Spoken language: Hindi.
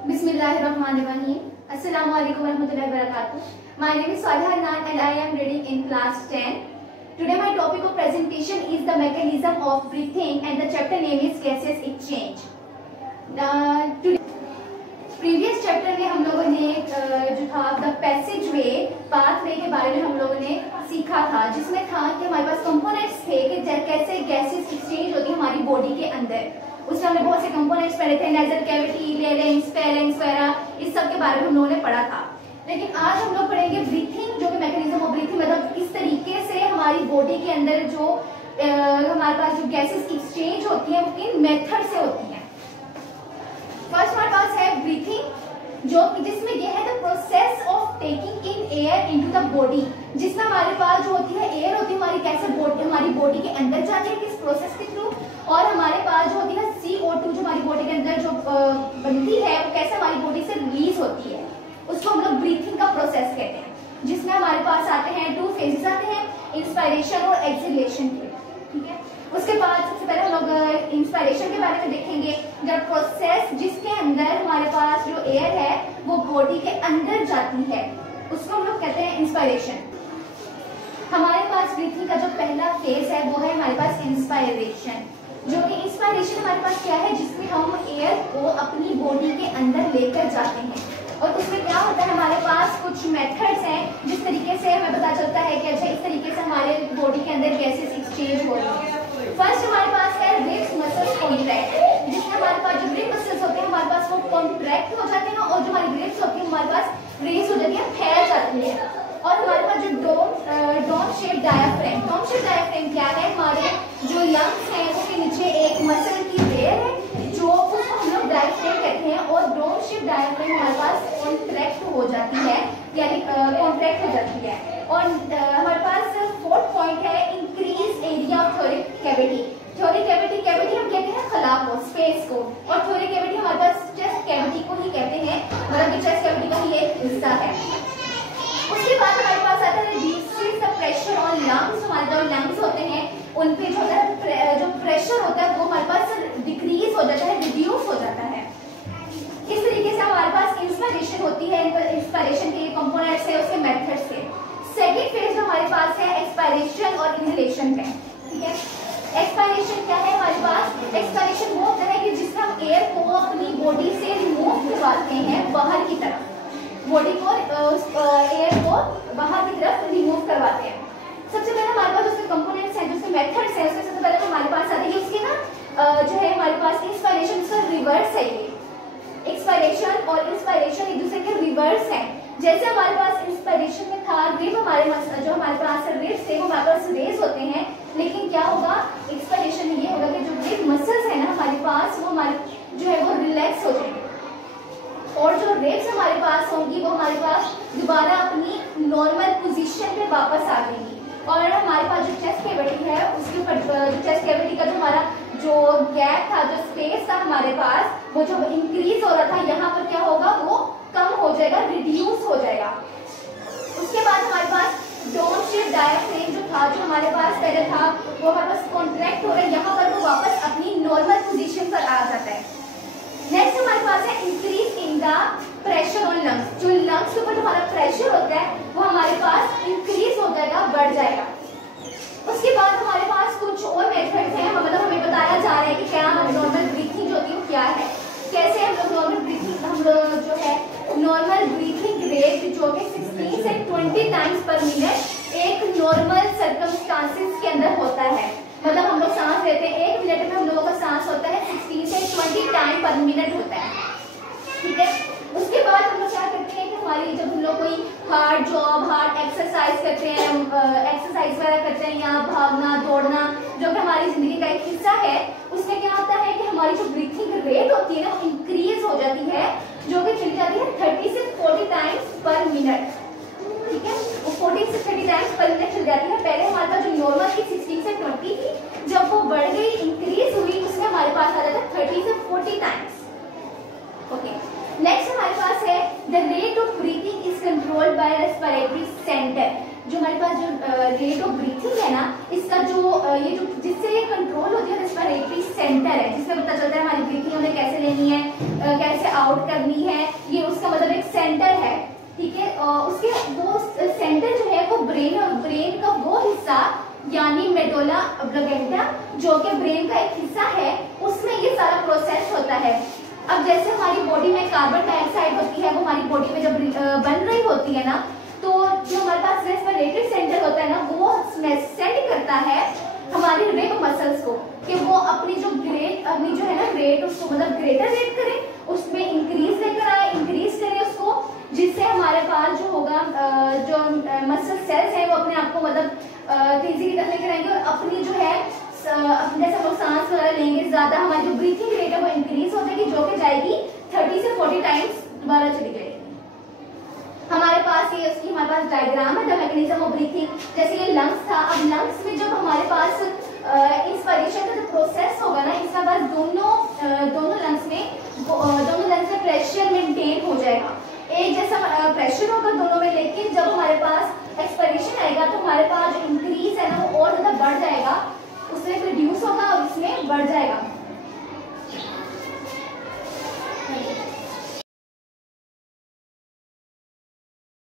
Bismillahirrahmanirrahim. Assalamu alaikum warahmatullahi wabarakatuh. My name is Salha Adnan and I am reading in class 10. Today my topic of presentation is the mechanism of breathing and the chapter name is gaseous exchange. Previous chapter में हम लोगों ने जो था द पैसेज वे पाथवे के बारे में हम लोगों ने सीखा था, जिसमें था कि हमारे पास कंपोनेंट्स थे कि कैसे गैसेस एक्सचेंज होती है हमारी बॉडी के अंदर। उसमें हमने बहुत से कंपोनेंट्स पढ़े थे, नेजल कैविटी, लेरिंग्स, फेरिंग्स वगैरह, इस सब के बारे में हम लोगों ने पढ़ा था। लेकिन आज हम लोग पढ़ेंगे ब्रीथिंग, जो कि मैकेनिज्म ऑफ ब्रीथिंग, मतलब किस तरीके से हमारी बॉडी के अंदर जो हमारे पास जो गैसेस एक्सचेंज होती है वो किन मेथड से होती है। फर्स्ट हमारे पास है ब्रीथिंग, जो जिसमें यह है the process of taking in air into the body, जिसमें हमारे पास जो होती है एयर होती है हमारी कैसे हमारी बॉडी के अंदर जाती है किस प्रोसेस के थ्रू, और हमारे पास जो होती है CO2 जो हमारी बॉडी के अंदर जो बनती है वो कैसे हमारी बॉडी से रिलीज होती है, उसको हम लोग ब्रीथिंग का प्रोसेस कहते हैं। जिसमें हमारे पास आते हैं 2 फेजेस आते हैं, इंस्पायरेशन और एक्सहेलेशन के। ठीक है, उसके बाद सबसे पहले हम लोग इंस्पायरेशन के बारे में देखेंगे, जब प्रोसेस जिसके अंदर हमारे पास जो एयर है वो बॉडी के अंदर जाती है उसको हम लोग कहते हैं इंस्पायरेशन। हमारे पास ब्रीथिंग का जो पहला फेज है वो है हमारे पास इंस्पायरेशन, जो कि इंस्पायरेशन हमारे पास क्या है, जिसमें हम एयर को अपनी बॉडी के अंदर लेकर जाते हैं। और उसमें क्या होता है, हमारे पास कुछ मेथड्स हैं जिस तरीके से हमें पता चलता है कि अच्छा इस तरीके से हमारे बॉडी के अंदर गैसेस एक्सचेंज हो रही है। फर्स्ट हमारे पास है रिब्स मसल्स कॉन्ट्रैक्ट, जिसमें हमारे पास जो रिब मसल्स होते हैं हमारे पास वो कॉन्ट्रैक्ट हो जाते हैं और जो हमारी रिब्स होती है हमारे पास रेज हो जाती है, फैल जाती है। और हमारे पास जो dome shape diaphragm, dome shape diaphragm क्या है, हमारे जो लंग्स हैं उसके नीचे एक मसल की लेयर है जो उसको हम लोग डायाफ्राम कहते हैं, और डोम शेप डायाफ्राम हमारे पास कॉन्ट्रैक्ट हो जाती है, यानी कॉन्ट्रैक्ट हो जाती है। और हमारे पास फोर्थ पॉइंट है इंक्रीज एरिया ऑफ थोरिक कैविटी। थोरिक कैविटी, कैविटी हम कहते हैं खला को, स्पेस को, और थोरिक कैविटी हमारे पास चेस्ट कैविटी को ही कहते हैं, मतलब चेस्ट कैविटी का ही एक हिस्सा है। उसके बाद हमारे पास आता है reduce the pressure on lungs, हमारे जो लंग्स होते हैं उन पे जो है जो प्रेशर होता है वो हमारे पास डिक्रीज हो जाता है, रिड्यूस हो जाता है। इस तरीके से हमारे पास इंस्पायरेशन होती है। इंस्पायरेशन के कंपोनेंट्स है उसके मेथड्स से। सेकेंड फेज हमारे पास है एक्सपायरेशन और इनहेलेशन का। ठीक है, एक्सपायरेशन क्या है हमारे पास, एक्सपायरेशन वो होता है कि जिसमें हम एयर को अपनी बॉडी से रिमूव करवाते हैं बाहर की तरफ, बॉडी को एयर को बाहर की तरफ रिमूव करवाते हैं। सबसे पहले हमारे पास उसके कंपोनेंट्स हैं, जो मेथड्स हैं, उसमें सबसे पहले हमारे पास आते हैं उसके ना जो है हमारे पास इंस्पायरेशन का रिवर्स है। ये एक्सपायरेशन और इंस्पायरेशन एक दूसरे के रिवर्स है। जैसे हमारे पास इंस्पायरेशन में था रिब, जो हमारे पास रिब्स थे वो हमारे पास रेज होते हैं, लेकिन क्या होगा एक्सपायरेशन में ये होगा कि जो रिब मसल्स है ना हमारे पास वो हमारे जो है वो रिलैक्स हो जाएंगे, और जो रिब्स हमारे पास होंगी वो हमारे पास दोबारा अपनी नॉर्मल पोजीशन पे वापस आ जाएंगी। और हमारे पास जो चेस्ट कैविटी है उसके ऊपर जो चेस्ट कैविटी का जो हमारा जो गैप था, जो स्पेस था हमारे पास, वो जो इंक्रीज हो रहा था यहाँ पर क्या होगा वो कम हो जाएगा, रिड्यूस हो जाएगा। उसके बाद हमारे पास डोम शेप डायाफ्राम जो था, जो हमारे पास पहले था वो हमारे पास कॉन्ट्रैक्ट हो रहा है, यहाँ पर वो वापस अपनी नॉर्मल पोजीशन पर आ जाता है। नेक्स्ट हमारे पास है increase in the pressure on lungs, जो लंग्स के ऊपर जो हमारा प्रेशर होता है वो हमारे पास इंक्रीज हो जाएगा, बढ़ जाएगा। उसके बाद हमारे पास कुछ और मेथड्स हैं, मतलब हमें बताया जा रहा है कि क्या नॉर्मल ब्रीथिंग जो होती है वो क्या है, कैसे हम लोग नॉर्मल ब्रीथिंग, हम लोग जो है नॉर्मल ब्रीथिंग रेट जो कि 16 से 20 टाइम्स पर मिनट एक नॉर्मल सर्कमस्टांसेस के अंदर होता है। मतलब हम लोग सांस लेते हैं 1 मिनट में हम लोगों का सांस होता है 16 से 20 टाइम पर मिनट होता है। ठीक है, उसके बाद हम लोग क्या करते हैं कि हमारी जब हम लोग कोई हार्ड जॉब, हार्ड एक्सरसाइज करते हैं, एक्सरसाइज वगैरह करते हैं या भागना दौड़ना जो कि हमारी जिंदगी का एक हिस्सा है, उसमें क्या होता है कि हमारी जो ब्रीथिंग रेट होती है ना वो इंक्रीज हो जाती है, जो कि चली जाती है 30 से 40 टाइम्स पर मिनट। ठीक है, वो 40 से 30 टाइम्स पर मिनट चल जाती है। पहले हमारे पास जो नॉर्मल थी 16 से 20 थी, जब वो बढ़ गई, इंक्रीज हुई, उसमें हमारे पास आ जाता है 30 से 40 टाइम्स। ओके, नेक्स्ट हमारे पास है the rate of breathing is controlled by respiratory centre. जो हमारे पास जो रेट ऑफ ब्रीथिंग है ना, इसका जो ये जो जिससे कंट्रोल होती है रेस्पिरेटरी सेंटर है, जिसमें पता चलता है हमारी ब्रीथिंग हमें कैसे लेनी है, कैसे आउट करनी है, ये उसका मतलब एक सेंटर है, ठीक है। उसके वो सेंटर जो है वो ब्रेन, और ब्रेन का वो हिस्सा यानी मेडुला ऑब्लिंगेटा जो कि ब्रेन का एक हिस्सा है, उसमें ये सारा प्रोसेस होता है। अब जैसे हमारी बॉडी में कार्बन डाइऑक्साइड होती है, वो हमारी बॉडी में जब बन रही होती है ना, तो जो हमारे पास रेस्पिरेटरी सेंटर होता है ना, वो सेंड करता है हमारी रिब मसल्स को कि वो अपनी जो है ना रेट, उसको मतलब ग्रेटर रेट करे, उसमें इंक्रीज लेकर आए, इंक्रीज करे उसको, जिससे हमारे पास जो होगा जो मसल सेल्स है वो अपने आप को मतलब तेजी की तरफ लेकर आएंगे, और अपनी जो है जैसे हम लोग सांस वगैरह लेंगे ज्यादा, हमारी जो ब्रीथिंग रेट है वो इंक्रीज हो जाएगी, जो कि जाएगी 30 से 40 टाइम्स दोबारा चली जाएगी। हमारे पास ये उसकी हमारे पास डायग्राम है द मैकेनिज्म ऑफ ब्रीथिंग। जैसे ये लंग्स था, अब लंग्स में जब हमारे पास इंस्पिरेशन का जो प्रोसेस होगा ना, इसके बाद दोनों लंग्स में प्रेशर मेंटेन हो जाएगा, एक जैसा प्रेशर होगा दोनों में, लेकिन जब हमारे पास एक्सपिरेशन आएगा तो हमारे पास जो इंक्रीज है ना वो और ज्यादा बढ़ जाएगा।